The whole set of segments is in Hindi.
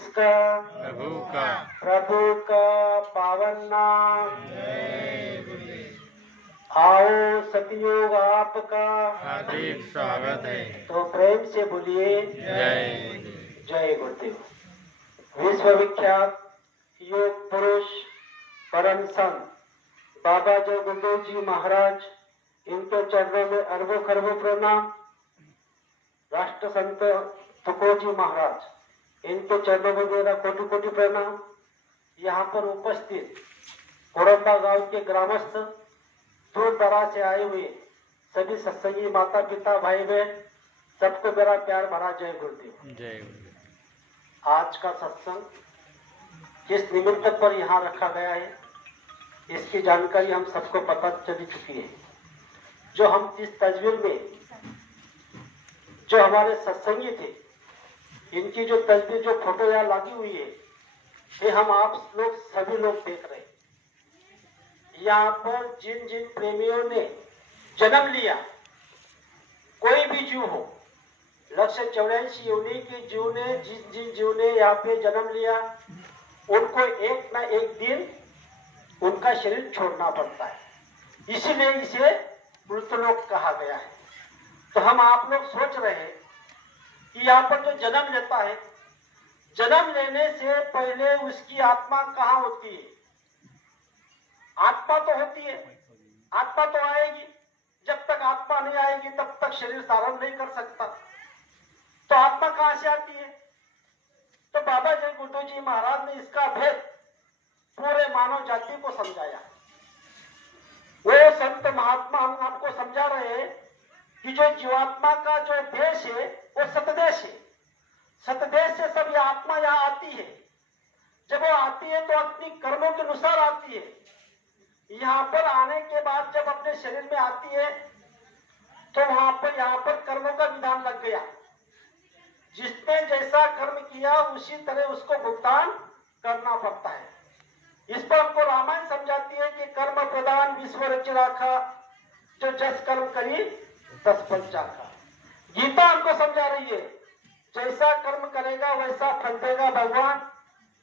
जिसका प्रभु का पावन नाम, आओ सतयुग आपका हार्दिक स्वागत है। तो प्रेम से बोलिए जय जय गुरुदेव। विश्वविख्यात योग पुरुष परम संत बाबा जय गुरुदेव जी महाराज, इनके चरणों में अरबों खरबों प्रणाम। राष्ट्र संत तुकोजी महाराज, इनके चरणों में मेरा कोटि कोटि प्रणाम। यहाँ पर उपस्थित कोरंबा गांव के ग्रामस्थ, दूर दराज से आए हुए सभी सत्संगी माता पिता भाई बहन, सबको मेरा प्यार भरा जय गुरुदेव। जय गुरुदेव। आज का सत्संग किस निमित्त पर यहाँ रखा गया है, इसकी जानकारी हम सबको पता चली चुकी है। जो हम इस तस्वीर में जो हमारे सत्संगी थे, इनकी जो तस्वीर जो फोटो यहाँ लगी हुई है, ये हम आप लोग सभी लोग देख रहे हैं। यहाँ पर जिन जिन प्रेमियों ने जन्म लिया, कोई भी जीव हो, 184 योनि के जीव ने, जिन जिन जीव ने यहाँ पे जन्म लिया, उनको एक ना एक दिन उनका शरीर छोड़ना पड़ता है। इसीलिए इसे मृतलोक कहा गया है। तो हम आप लोग सोच रहे हैं कि यहाँ पर जो जन्म लेता है, जन्म लेने से पहले उसकी आत्मा कहाँ होती है? आत्मा तो होती है, आत्मा तो आएगी। जब तक आत्मा नहीं आएगी तब तक शरीर धारण नहीं कर सकता। तो आत्मा कहां से आती है? तो बाबा जय गुरुदेव जी महाराज ने इसका भेद पूरे मानव जाति को समझाया। वो संत महात्मा हम आपको समझा रहे हैं कि जो जीवात्मा का जो देश है वो सतदेश है। सतदेश से सब ये आत्मा यहाँ आती है। जब वो आती है तो अपनी कर्मों के अनुसार आती है। यहाँ पर आने के बाद जब अपने शरीर में आती है तो वहां पर यहाँ पर कर्मों का विधान लग गया। जिसने जैसा कर्म किया उसी तरह उसको भुगतान करना पड़ता है। इस पर हमको रामायण समझाती है कि कर्म प्रदान विश्व रच राखा, जो जस कर्म करी तस फल चाखा। गीता हमको समझा रही है, जैसा कर्म करेगा वैसा फल देगा भगवान।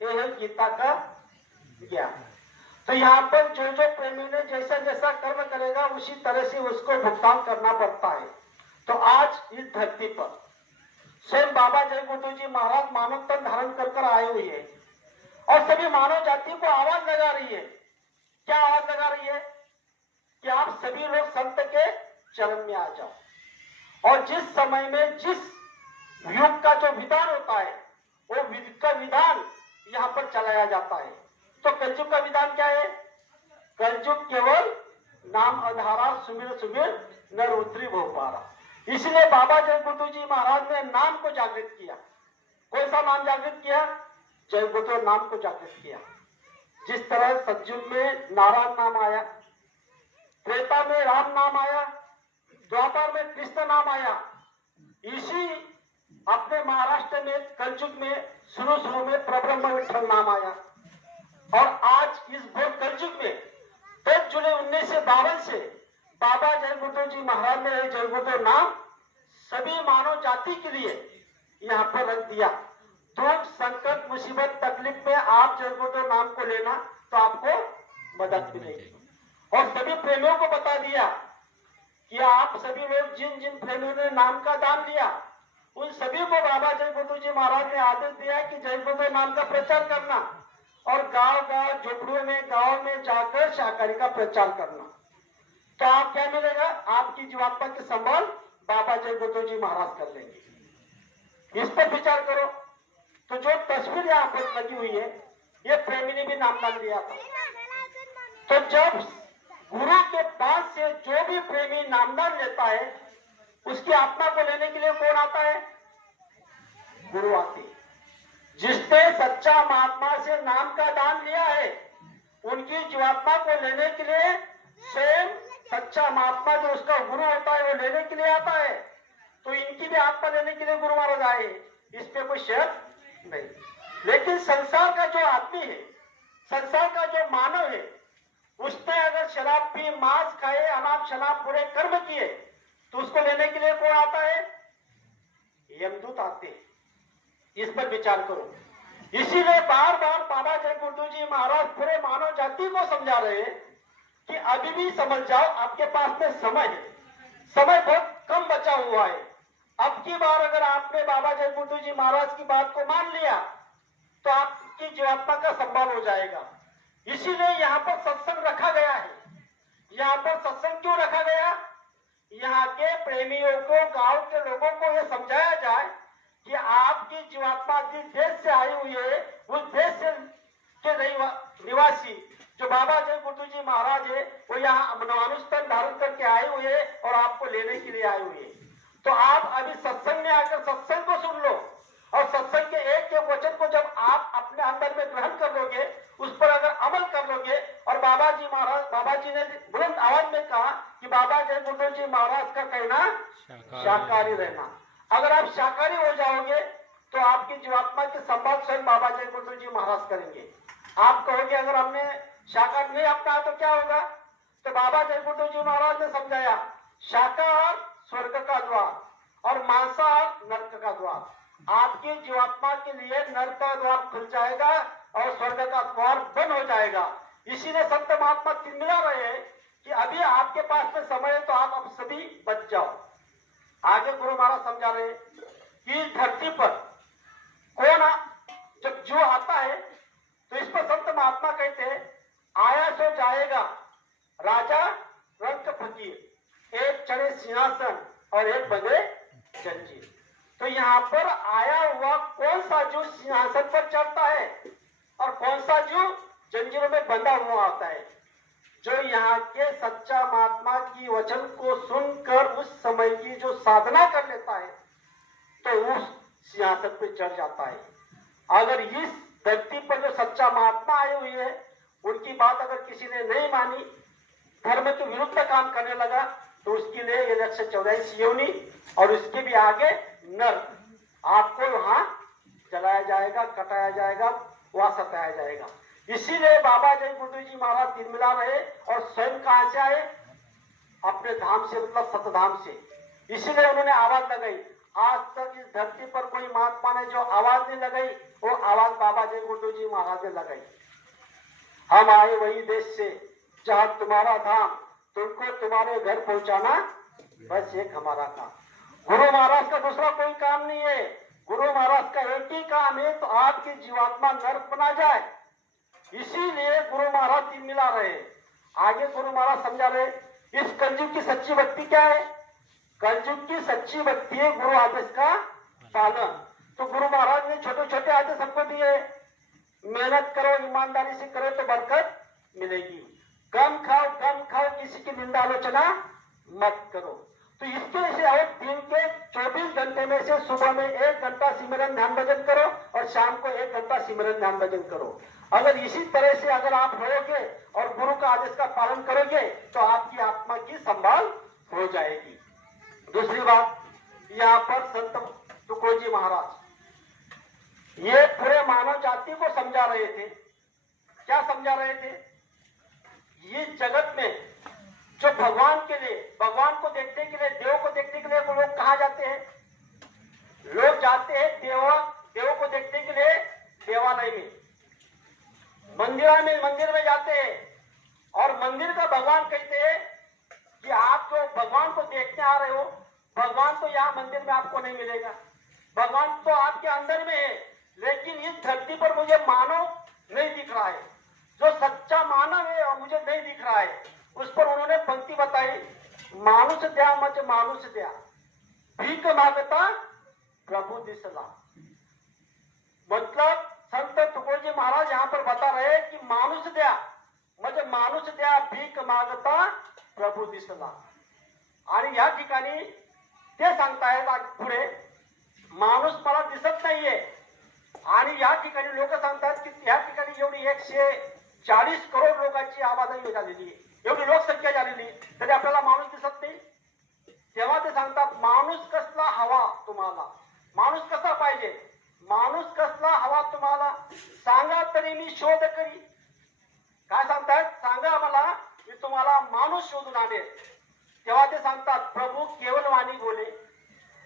यह है गीता का ज्ञान। तो यहाँ पर जो जो प्रेमी ने जैसा जैसा कर्म करेगा उसी तरह से उसको भुगतान करना पड़ता है। तो आज इस धरती पर स्वयं बाबा जय गुरुदेव जी महाराज मानव तन धारण कर आए हुए हैं और सभी मानव जाति को आवाज लगा रही है। क्या आवाज लगा रही है? कि आप सभी लोग संत के चरण में आ जाओ। और जिस समय में जिस युग का जो विधान होता है, वो का विधान यहाँ पर चलाया जाता है। तो कलयुग का विधान क्या है? कलयुग केवल नाम आधारा, सुमिर सुमिर नर उतरी भो पारा। इसलिए बाबा जय गुरुदेव जी महाराज ने नाम को जागृत किया। कौन सा नाम जागृत किया? जय गुरुदेव नाम को जागृत किया। जिस तरह सतयुग में नारायण नाम आया, त्रेता में राम नाम आया, द्वापर में कृष्ण नाम आया, इसी अपने महाराष्ट्र में कलयुग में शुरू में प्रब्रह्म विठल नाम आया। और आज इस घोर कलयुग में 10 जुलाई 1952 से बाबा जय गुरुदेव जी महाराज ने जय गुरुदेव नाम सभी मानव जाति के लिए यहाँ पर रख दिया। दुख संकट मुसीबत तकलीफ में आप जय गुरुदेव नाम को लेना तो आपको मदद मिलेगी। और सभी प्रेमियों को बता दिया कि आप सभी लोग जिन जिन प्रेमियों ने नाम का दान लिया, उन सभी को बाबा जय गुरुदेव जी महाराज ने आदेश दिया कि जय गुरुदेव नाम का प्रचार करना और गांव गांव झोपड़ियों में गांव में जाकर शाकाहारी का प्रचार करना। तो आप क्या मिलेगा? आपकी जीवात्मा की संभाल बाबा जय गुरुदेव जी महाराज कर लेंगे। इस पर विचार करो। तो जो तस्वीर यहाँ पर लगी हुई है, ये प्रेमी ने भी नामदान दिया था। तो जब गुरु के पास से जो भी प्रेमी नामदान लेता है, उसकी आत्मा को लेने के लिए कौन आता है? गुरु आते हैं। जिसने सच्चा महात्मा से नाम का दान लिया है, उनकी जीवात्मा को लेने के लिए स्वयं सच्चा महात्मा जो उसका गुरु होता है वो लेने के लिए आता है। तो इनकी भी आत्मा लेने के लिए गुरु महाराज आए, इस पे कोई शक नहीं। लेकिन संसार का जो आदमी है, संसार का जो मानव है, उसने अगर शराब पी, मांस खाए, अनाप शनाप बुरे कर्म किए, तो उसको लेने के लिए कौन आता है? यमदूत आते हैं। इस पर विचार करो। इसीलिए बार बार बाबा जय गुरुदेव जी महाराज पूरे मानव जाति को समझा रहे हैं कि अभी भी समझ जाओ, आपके पास में समय है, समय बहुत कम बचा हुआ है। अब की बार अगर आपने बाबा जय गुरुदेव जी महाराज की बात को मान लिया तो आपकी जीवात्मा का संभाल हो जाएगा। इसीलिए यहाँ पर सत्संग रखा गया है। यहाँ पर सत्संग क्यों रखा गया? यहाँ के प्रेमियों को, गांव के लोगों को यह समझाया जाए कि आपकी जीवात्मा जिस देश से आई हुई है, उस देश से के निवासी जो बाबा जय गुरुदेव जी महाराज है, वो यहाँ मानुष-तन धारण करके आए हुए हैं और आपको लेने के लिए आए हुए हैं। तो आप अभी सत्संग में आकर सत्संग को सुन लो और सत्संग के एक एक वचन को जब आप अपने अंदर में ग्रहण कर लोगे, उस पर अगर अमल कर लोगे, और बाबा जी ने बुलंद आवाज में कहा कि बाबा जय गुरुदेव जी महाराज का कहना शाकाहारी रहना। अगर आप शाकाहारी हो जाओगे तो आपकी जीवात्मा की संभाल स्वयं बाबा जय गुरुदेव जी महाराज करेंगे। आप कहोगे अगर हमने शाकाहार नहीं अपनाया तो क्या होगा? तो बाबा जय गुरुदेव जी महाराज ने समझाया, शाकाहार स्वर्ग का द्वार और मांसाहार नरक का द्वार। आपकी जीवात्मा के लिए नरक का द्वार खुल जाएगा और स्वर्ग का द्वार बंद हो जाएगा। इसीलिए संत महात्मा तिलमिला रहे हैं कि अभी आपके पास में समय है तो आप अब सभी बच जाओ। आगे गुरु महाराज समझा रहे कि इस धरती पर कौन जब जो आता है तो इस पर संत महात्मा कहते हैं, आया सो जाएगा राजा रंग फकीर, एक चढ़े सिंहासन और एक बंधे जंजीर। तो यहाँ पर आया हुआ कौन सा जो सिंहासन पर चढ़ता है और कौन सा जो जंजीरों में बंधा हुआ आता है? जो यहाँ के सच्चा महात्मा की वचन को सुनकर उस समय की जो साधना कर लेता है तो उस सिंहासन पर चढ़ जाता है। अगर इस धरती पर जो सच्चा महात्मा आए हुए हैं, उनकी बात अगर किसी ने नहीं मानी, धर्म के विरुद्ध काम करने लगा, तो उसके लिए ये 144 योनि और उसके भी आगे नर्क, आपको वहां जलाया जाएगा, कटाया जाएगा, वहां सताया जाएगा। इसीलिए बाबा जय गुरुदेव जी महाराज तिलमिला रहे और स्वयं कहां से आए? अपने धाम से, मतलब सतधाम से। इसीलिए उन्होंने आवाज लगाई। आज तक इस धरती पर कोई महात्मा ने जो आवाज नहीं लगाई, वो आवाज बाबा जय गुरुदेव जी महाराज ने लगाई। हम आए वही देश से जहां तुम्हारा धाम, तुमको तुम्हारे घर पहुंचाना बस एक हमारा काम। गुरु महाराज का दूसरा कोई काम नहीं है। गुरु महाराज का एक ही काम है, तो आपकी जीवात्मा नर्क बना जाए। इसीलिए गुरु महाराज तिलमिला रहे। आगे गुरु महाराज समझा रहे, इस कलयुग की सच्ची भक्ति क्या है? कलयुग की सच्ची भक्ति है गुरु आदेश का पालन। तो गुरु महाराज ने छोटे छोटे आदेश सबको दिए, मेहनत करो, ईमानदारी से करो तो बरकत मिलेगी, कम खाओ, किसी की निंदा आलोचना मत करो। तो इसके से और दिन के 24 घंटे में से सुबह में 1 घंटा सिमरन ध्यान भजन करो और शाम को 1 घंटा सिमरन ध्यान भजन करो। अगर इसी तरह से अगर आप रहोगे और गुरु का आदेश का पालन करोगे तो आपकी आत्मा की संभाल हो जाएगी। दूसरी बात, यहाँ पर संत तुकोजी जी महाराज ये पूरे मानव जाति को समझा रहे थे। क्या समझा रहे थे? इस जगत में जो भगवान के लिए, भगवान को देखने के लिए, देव को देखने के लिए लोग कहाँ जाते हैं? लोग जाते हैं देव को देखने के लिए देवालय में, मंदिर में जाते हैं। और मंदिर का भगवान कहते हैं कि आप जो भगवान को देखने आ रहे हो, भगवान तो यहाँ मंदिर में आपको नहीं मिलेगा, भगवान तो आपके अंदर में है, लेकिन इस धरती पर मुझे मानव नहीं दिख रहा है। जो सच्चा मानव है और मुझे नहीं दिख रहा है। उस पर उन्होंने पंक्ति बताई, मानुष द्या मच मानुष द्या, भीख मांगता प्रभु दिसला। मतलब संत तुकोजी महाराज यहाँ पर बता रहे कि मानुष द्या म्हणजे मानुष द्या, भीक मागता प्रभु दिसला। आणि या ठिकाणी ते सांगतायत पुढे, माणूस मला दिसत नाहीये। आणि या ठिकाणी लोक सांगतात की या ठिकाणी एवढी 140 करोड लोकांची आबादी झालेली आहे, एवढी लोकसंख्या झालेली, तरी आपल्याला माणूस दिसत नाही। तेव्हा ते सांगतात, माणूस कसला हवा तुम्हाला, माणूस कसा पाहिजे, माणूस कसला हवा तुम्हाला, सांगा तरी मी शोध करी। काय सांगतात? सांगा मला, मी तुम्हाला माणूस शोधून आणेल। तेव्हा ते सांगतात, प्रभू केवल वाणी बोले,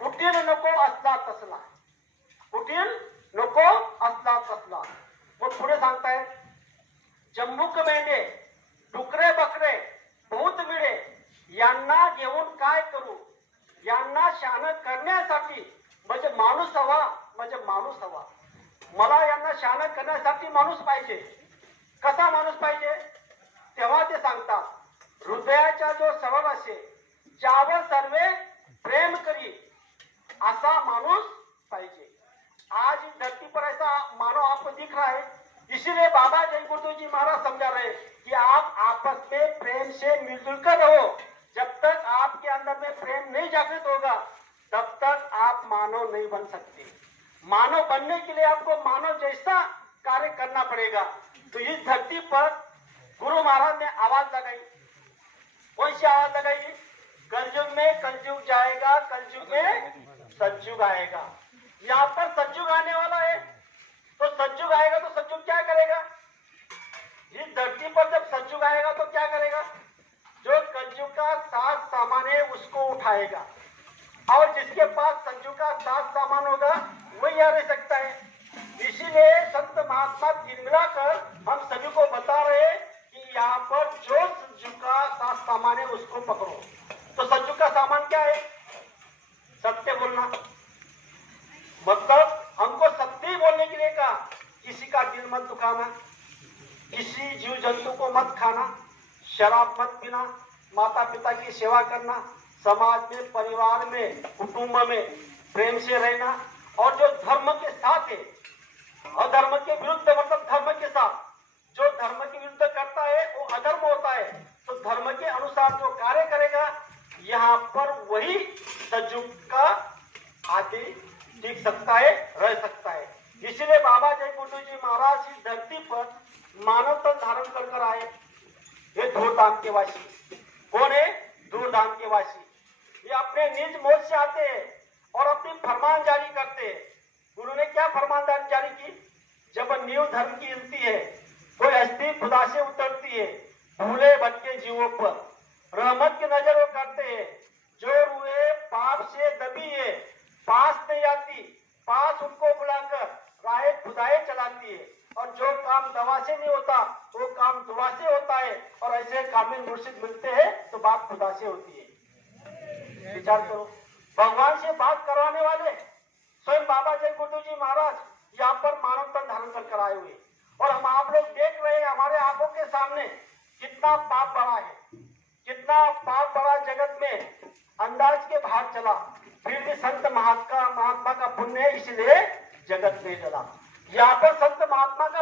कुटील नको असला तसला, कुटील नको असला तसला. मग पुढे सांगताय, जम्बूक मेंढे, डुकरे बकरे, भूत विडे यांना घेऊन काय करू. यांना शान करण्यासाठी म्हणजे माणूस हवा, म्हणजे माणूस हवा. मला यांना शान करण्यासाठी माणूस पाहिजे. कसा माणूस पाहिजे. तेव्हा ते सांगतात, हृदयाचा जो सरळ असे, ज्यावर सर्वे प्रेम करी, असा माणूस पाहिजे. आज इस धरती पर ऐसा मानव आपको दिख रहा है. इसीलिए बाबा जय गुरुदेव जी महाराज समझा रहे कि आप आपस में प्रेम से मिलजुल कर रहो. जब तक आपके अंदर में प्रेम नहीं जागृत होगा, तब तक आप मानव नहीं बन सकते. मानव बनने के लिए आपको मानव जैसा कार्य करना पड़ेगा. तो इस धरती पर गुरु महाराज ने आवाज लगाई. कौन सी आवाज लगाई. कलयुग में कलयुग जाएगा, कलयुग में सतयुग आएगा. यहाँ पर सतयुग आने वाला है. तो सतयुग आएगा तो सतयुग क्या करेगा. इस धरती पर जब सतयुग आएगा तो क्या करेगा. जो कलयुग का साथ सामान है उसको उठाएगा, और जिसके पास सतयुग का साथ सामान होगा वही यहाँ रह सकता है. इसीलिए संत महात्मा मिलाकर हम सभी को बता रहे हैं कि यहाँ पर जो सतयुग का साथ सामान है उसको पकड़ो. तो सतयुग का सामान क्या है. सत्य बोलना. मतलब हमको सत्य ही बोलने के लिए कहा. किसी का दिल मत दुखाना, किसी जीव जंतु को मत खाना, शराब मत पीना, माता पिता की सेवा करना, समाज में, परिवार में, कुटुंब में प्रेम से रहना, और जो धर्म के साथ है, अधर्म के विरुद्ध मतलब धर्म के साथ. जो धर्म के विरुद्ध करता है वो अधर्म होता है. तो धर्म के अनुसार जो कार्य करेगा, यहाँ पर वही सतयुग का आदि टिक सकता है, रह सकता है. इसलिए बाबा जय गुरुदेव जी महाराज इस धरती पर मानव तन धारण कर आए. ये धूर्धाम के वासी. कौन है. धूर्धाम के वासी. ये अपने निज मौज से आते हैं और अपनी फरमान जारी करते हैं. गुरु ने क्या फरमान जारी की. जब नींव धर्म की हिलती है, कोई हस्ती खुदा से उतरती है, भूले भटके जीवों पर रहमत की नजर वो करते हैं. जो रुए पाप से दबी है, पास नहीं आती, पास उनको बुलाकर राहे खुदाए चलाती है. और जो काम दवा से नहीं होता वो काम दुआ से होता है. और ऐसे कामिल मुर्शिद मिलते हैं तो बात खुदा से होती है. विचार करो. भगवान से बात करवाने वाले स्वयं बाबा जय गुरुदेव जी महाराज यहाँ पर मानव तन धारण कर आए हुए. और हम आप लोग देख रहे हैं हमारे आंखों के सामने कितना पाप बढ़ा है, कितना पाप बढ़ा जगत में अंदाज के बाहर चला. फिर भी संत महात्मा का पुण्य है, इसलिए जगत में चला. यहाँ पर संत महात्मा का